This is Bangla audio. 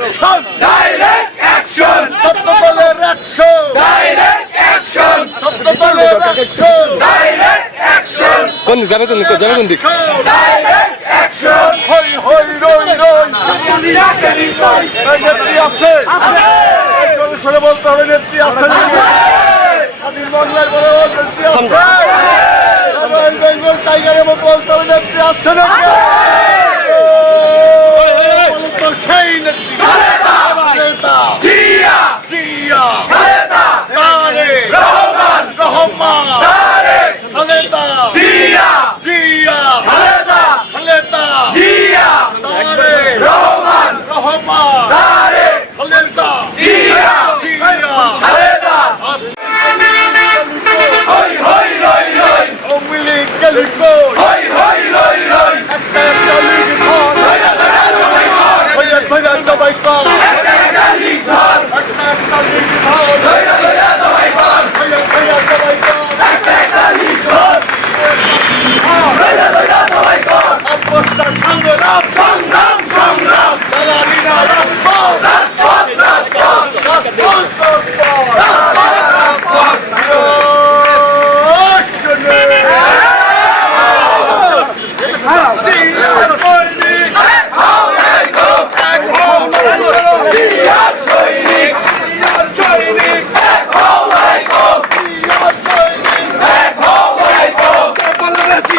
অ্যাকশন ডাইরেক্ট অ্যাকশন ছাত্রদলের অ্যাকশন ডাইরেক্ট অ্যাকশন ছাত্রদলের অ্যাকশন ডাইরেক্ট অ্যাকশন কোন যাবে কোন যাবে কোন দিক? ডাইরেক্ট অ্যাকশন হই হই রই রই। নেত্রী আছে। সরে বলতে হবে নেত্রী আছে। স্বাধীন বাংলার বড় নেত্রী আছে। বেঙ্গল টাইগারের মতো বলতে হবে নেত্রী আছে নাকি সবাই পান